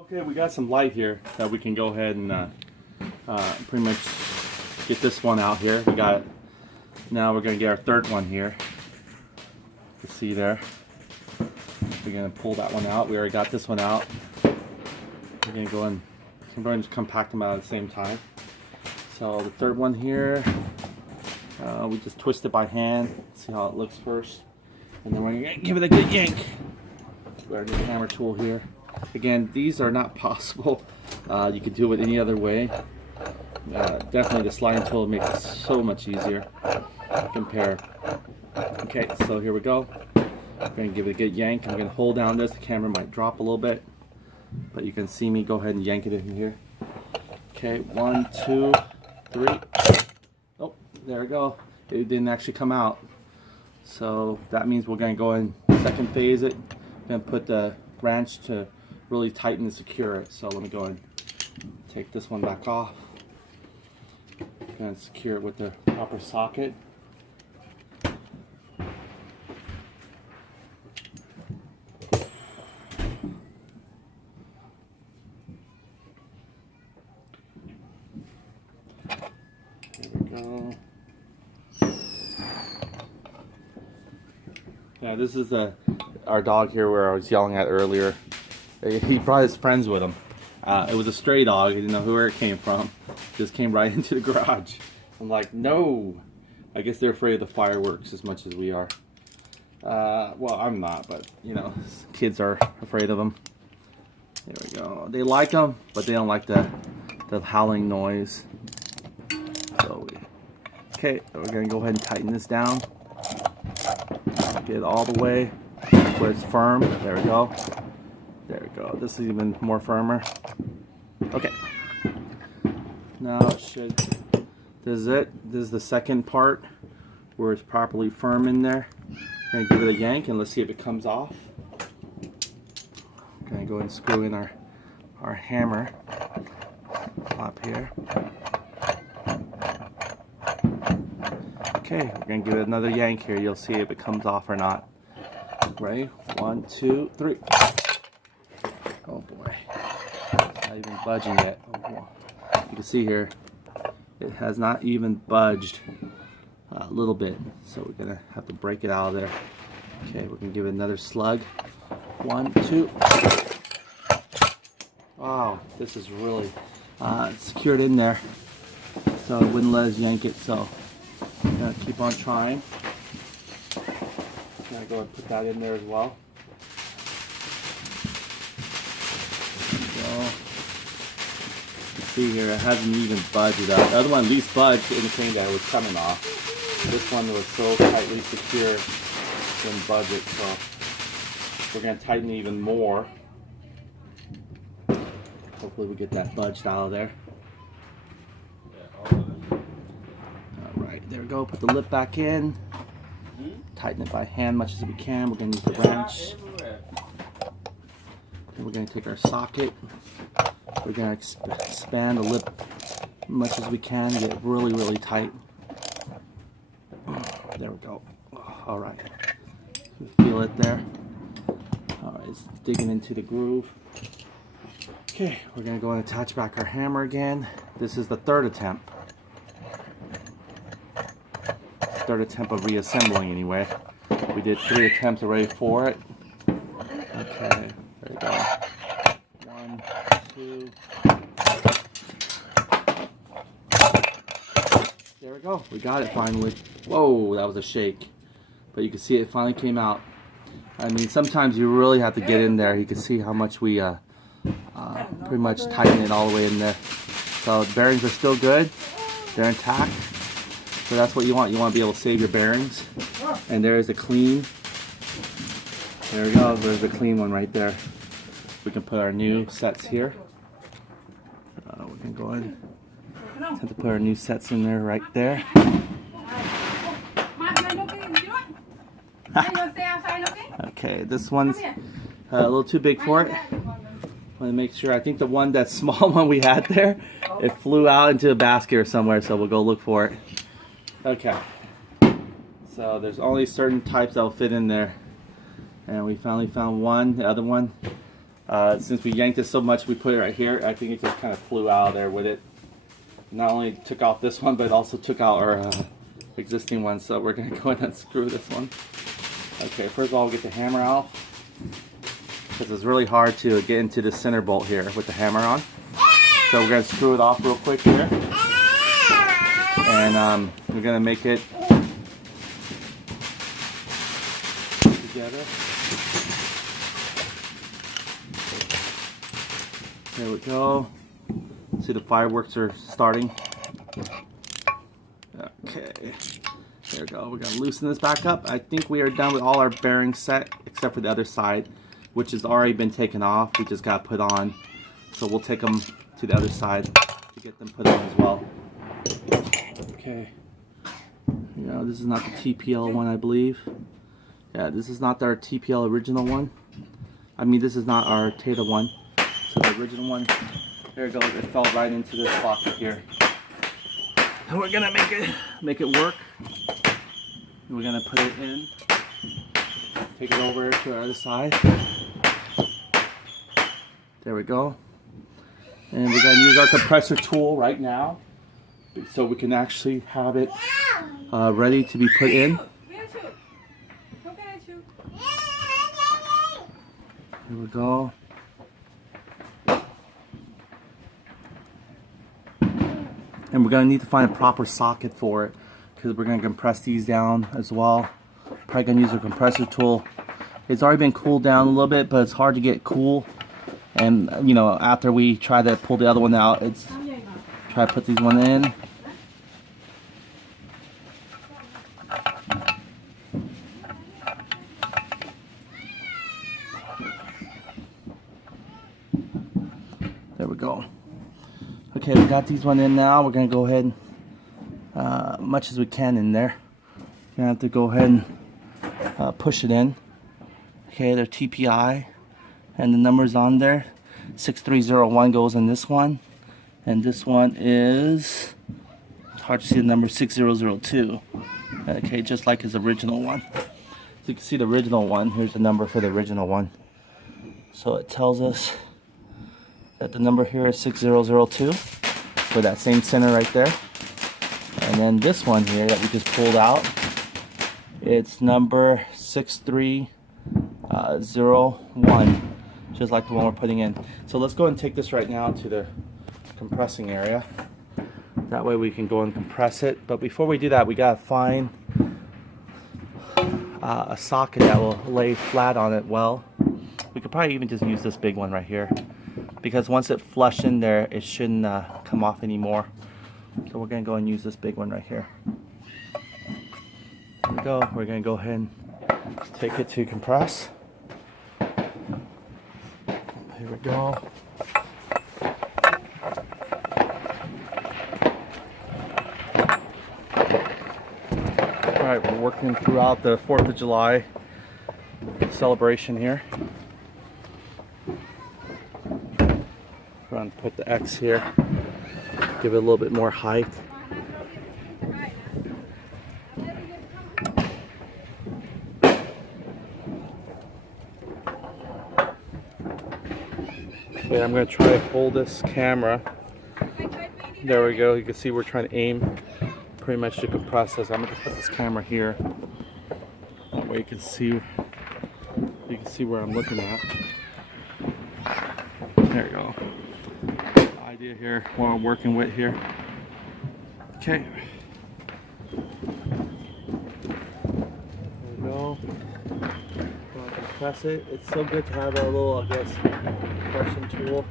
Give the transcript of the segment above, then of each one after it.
Okay, we got some light here that we can go ahead and pretty much get this one out here. We got it. Now we're going to get our third one here. You can see there. We're going to pull that one out. We already got this one out. We're going to go and just compact them out at the same time. So the third one here, we just twist it by hand. See how it looks first. And then we're going to give it a good yank. Got our new hammer tool here. Again, these are not possible. You can do it any other way. Definitely the sliding tool makes it so much easier. Compare. Okay, so here we go. I'm going to give it a good yank. I'm going to hold down this. The camera might drop a little bit, but you can see me go ahead and yank it in here. Okay, 1, 2, 3. Oh, there we go. It didn't actually come out. So that means we're going to go and second phase it. We're going to put the wrench to really tighten and secure it. So let me go and take this one back off. And secure it with the proper socket. There we go. Yeah, this is our dog here where I was yelling at earlier. He brought his friends with him. It was a stray dog. He didn't know where it came from. Just came right into the garage. I'm like, no. I guess they're afraid of the fireworks as much as we are. Well, I'm not, but you know, kids are afraid of them. There we go. They like them, but they don't like the howling noise. So okay, we're gonna go ahead and tighten this down. Get it all the way where it's firm. There we go. There we go. This is even more firmer. Okay. Now it should. This is it. This is the second part where it's properly firm in there. I'm gonna give it a yank and let's see if it comes off. I'm gonna go ahead and screw in our hammer up here. Okay, we're gonna give it another yank here. You'll see if it comes off or not. Ready? 1, 2, 3. Oh boy, not even budging yet. Oh, you can see here, it has not even budged a little bit. So we're gonna have to break it out of there. Okay, we're gonna give it another slug. 1, 2. Wow, this is really secured in there, so it wouldn't let us yank it. So I'm gonna keep on trying. I'm gonna go and put that in there as well. See here, it hasn't even budged it up. The other one at least budged, indicating that it was coming off. This one was so tightly secure, it didn't budge it. So we're going to tighten it even more. Hopefully we get that budged out of there. Alright, there we go. Put the lip back in. Tighten it by hand much as we can. We're going to use the wrench. And we're going to take our socket. We're going to expand the lip as much as we can, get it really, really tight. There we go. Alright. Feel it there. Alright, it's digging into the groove. Okay, we're going to go and attach back our hammer again. This is the third attempt. Third attempt of reassembling anyway. We did 3 attempts already for it. Okay, there we go. 1, 2. There we go. We got it finally. Whoa, that was a shake. But you can see it finally came out. I mean, sometimes you really have to get in there. You can see how much we pretty much tighten it all the way in there. So the bearings are still good. They're intact. So that's what you want. You want to be able to save your bearings. And there's the clean. There we go. There's the clean one right there. We can put our new sets here. We can go ahead. Have to put our new sets in there right there. Okay, this one's a little too big for it. Want to make sure. I think the one, that small one we had there, it flew out into a basket or somewhere, so we'll go look for it. Okay. So there's only certain types that will fit in there. And we finally found one. The other one, Since we yanked it so much, we put it right here. I think it just kind of flew out of there with it. Not only took out this one, but it also took out our existing one. So we're going to go ahead and screw this one. Okay, first of all, we'll get the hammer out, because it's really hard to get into the center bolt here with the hammer on. So we're going to screw it off real quick here. And we're going to make it together. There we go. See, the fireworks are starting. Okay, there we go. We're gonna loosen this back up. I think we are done with all our bearings set, except for the other side, which has already been taken off. We just got put on. So we'll take them to the other side to get them put on as well. Okay. You know, this is not the TPL one, I believe. Yeah, this is not our TPL original one. I mean, this is not our Tata one. So the original one, there it goes. It fell right into this pocket here. And we're gonna make it work. And we're gonna put it in. Take it over to our other side. There we go. And we're gonna use our compressor tool right now, so we can actually have it ready to be put in. Here we go. And we're going to need to find a proper socket for it, because we're going to compress these down as well. Probably going to use a compressor tool. It's already been cooled down a little bit, but it's hard to get cool. And you know, after we try to pull the other one out, it's try to put these one in. There we go. Okay, we got these one in now. We're gonna go ahead and much as we can in there. We're gonna have to go ahead and push it in. Okay, they're TPI, and the numbers on there. 6301 goes in this one, and this one is, it's hard to see the number, 6002. Okay, just like his original one. So you can see the original one. Here's the number for the original one. So it tells us that the number here is 6002 for that same center right there. And then this one here that we just pulled out, it's number 6301, just like the one we're putting in. So let's go and take this right now to the compressing area. That way we can go and compress it. But before we do that, we gotta find a socket that will lay flat on it well. We could probably even just use this big one right here, because once it flushed in there, it shouldn't come off anymore. So we're going to go and use this big one right here. There we go. We're going to go ahead and take it to compress. Here we go. Alright, we're working throughout the 4th of July celebration here. We're going to put the X here, give it a little bit more height. Okay, I'm going to try to hold this camera. There we go. You can see we're trying to aim pretty much to compress this. I'm going to put this camera here. That way you can see where I'm looking at. There we go. Idea here, what I'm working with here. Okay. There we go. Compress it. It's so good to have a little, I guess, compression tool.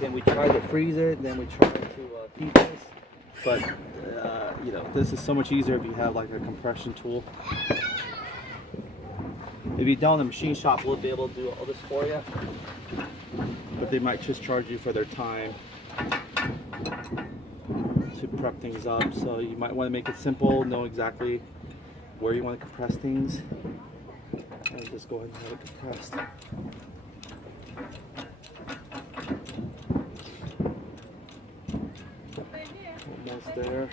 Then we try to freeze it, then we try to heat this. But you know, this is so much easier if you have like a compression tool. If you don't, the machine shop will be able to do all this for you, but they might just charge you for their time to prep things up. So you might want to make it simple, know exactly where you want to compress things, and just go ahead and have it compressed. Almost there.